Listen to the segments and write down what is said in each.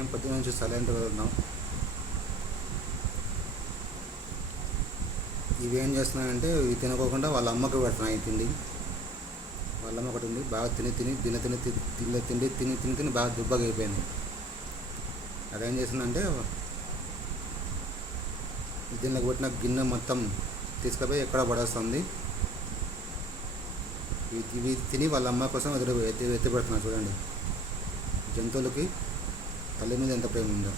ఉదయం పొద్దున నుంచి సైలెంట్గా ఉన్నాం. ఇవి ఏం చేస్తున్నాయంటే ఇవి తినకోకుండా వాళ్ళ అమ్మకి పెడుతున్నాయి తిండి. వాళ్ళ అమ్మ ఒకటి ఉంది, బాగా తిని తిని తిని తిని తిని తిండి తిని తిని తిని బాగా దుబ్బగా అయిపోయింది. అదేం చేసిందంటే దీనిలోకి పెట్టిన గిన్నె మొత్తం తీసుకుపోయి ఎక్కడ పడేస్తుంది. ఇవి తిని వాళ్ళ అమ్మ కోసం ఎత్తి పెడుతున్నారు. చూడండి, జంతువులకి తల్లి మీద ఎంత ప్రేమ ఉందో.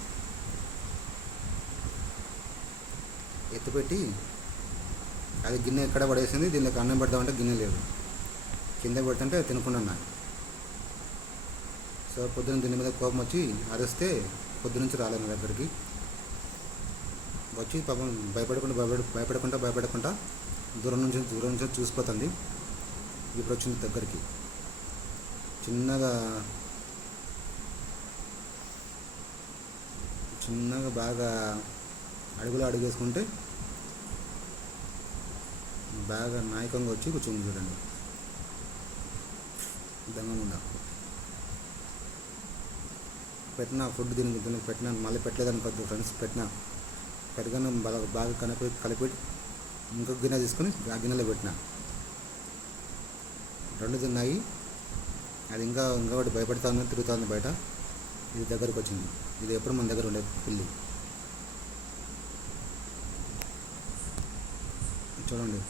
ఎత్తిపెట్టి అది గిన్నె ఎక్కడ పడేసింది. దీనికి అన్నం పెడదామంటే గిన్నె లేదు, కింద పెడుతుంటే తినకుండా ఉన్నాయి. సో పొద్దున్న దీని మీద కోపం వచ్చి అరిస్తే పొద్దునుంచి రాలేదు నా దగ్గరికి. వచ్చి పాపం భయపడకుండా దూరం నుంచి చూసిపోతుంది. ఇప్పుడు వచ్చింది దగ్గరికి. చిన్నగా బాగా అడుగేసుకుంటే బాగా నాయకంగా వచ్చి కూర్చుంది. చూడండి, దమ్మంగా పెట్టిన ఫుడ్ దీనికి పెట్టిన మళ్ళీ పెట్టలేదనుకోద్దు ఫ్రెండ్స్. పెరిగిన బాగా కలిపి ఇంకొక గిన్నె తీసుకొని ఆ గిన్నెలో పెట్టిన. రెండు తిన్నాయి. అది ఇంకొకటి భయపడుతుంది, తిరుగుతుంది బయట. ఇది దగ్గరికి వచ్చింది. ఇది ఎప్పుడు మన దగ్గర ఉండే పిల్లి. చూడండి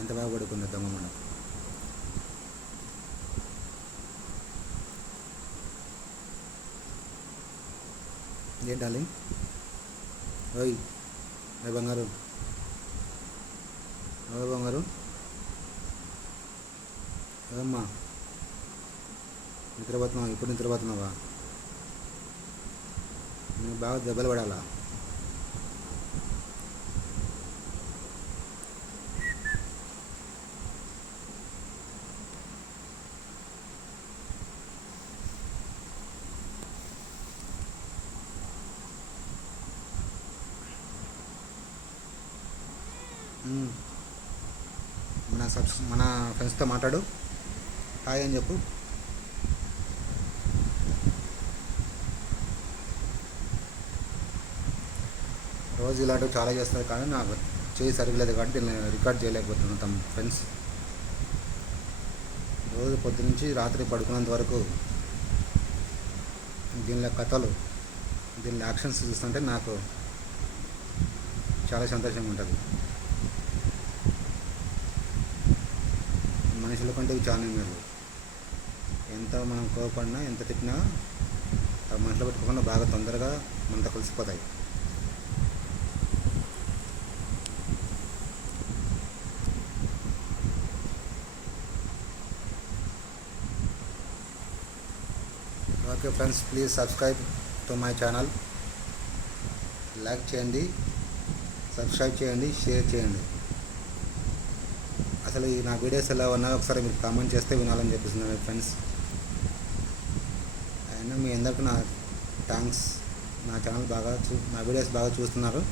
ఎంత బాగా పడుకుంది దమ్మమ్మ. ఏం డార్లింగ్? ఓయ్ బంగారు, బంగారు ఏమమ్మా, నిద్రపోతున్నావా? ఇప్పుడు నిద్రపోతున్నావా? నువ్వు బాగా దెబ్బలు పడాలా? మన ఫ్రెండ్స్తో మాట్లాడు, హాయ్ అని చెప్పు. రోజు ఇలాంటివి చాలా చేస్తారు, కానీ నాకు చేయి సరిగలేదు కాబట్టి దీన్ని రికార్డ్ చేయలేకపోతున్నాను తమ ఫ్రెండ్స్. రోజు పొద్దునుంచి రాత్రి పడుకున్నంత వరకు దీనిలో కథలు, దీనిలో యాక్షన్స్ చూస్తుంటే నాకు చాలా సంతోషంగా ఉంటుంది. మనుషుల కంటే ఇవి చాలా మేలు. ఎంత మనం కోపడినా ఎంత తిట్టినా మనుషులు పెట్టుకోకుండా బాగా తొందరగా మనతో కలిసిపోతాయి. Okay friends, please subscribe to my channel. Like చేయండి, సబ్స్క్రైబ్ చేయండి, షేర్ చేయండి. అసలు నా వీడియోస్ ఎలా ఉన్నాయో ఒకసారి మీరు కామెంట్ చేస్తే వినాలని చెప్పిస్తున్నాను ఫ్రెండ్స్. అయినా మీ అందరికీ నా థ్యాంక్స్. నా ఛానల్ నా వీడియోస్ బాగా చూస్తున్నారు.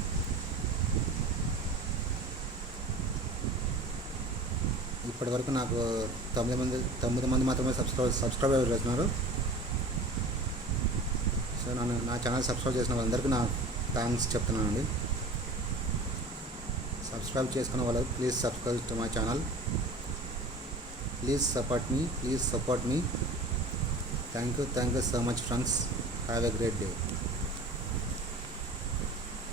ఇప్పటి వరకు నాకు 9 మంది మాత్రమే సబ్స్క్రైబ్ చేస్తున్నారు. సో నా ఛానల్ సబ్స్క్రైబ్ చేసిన వాళ్ళందరికీ నా థ్యాంక్స్ చెప్తున్నానండి. సబ్స్క్రైబ్ చేసుకున్న వాళ్ళు please subscribe to my channel. Please support me. Thank you so much friends. Have a great day.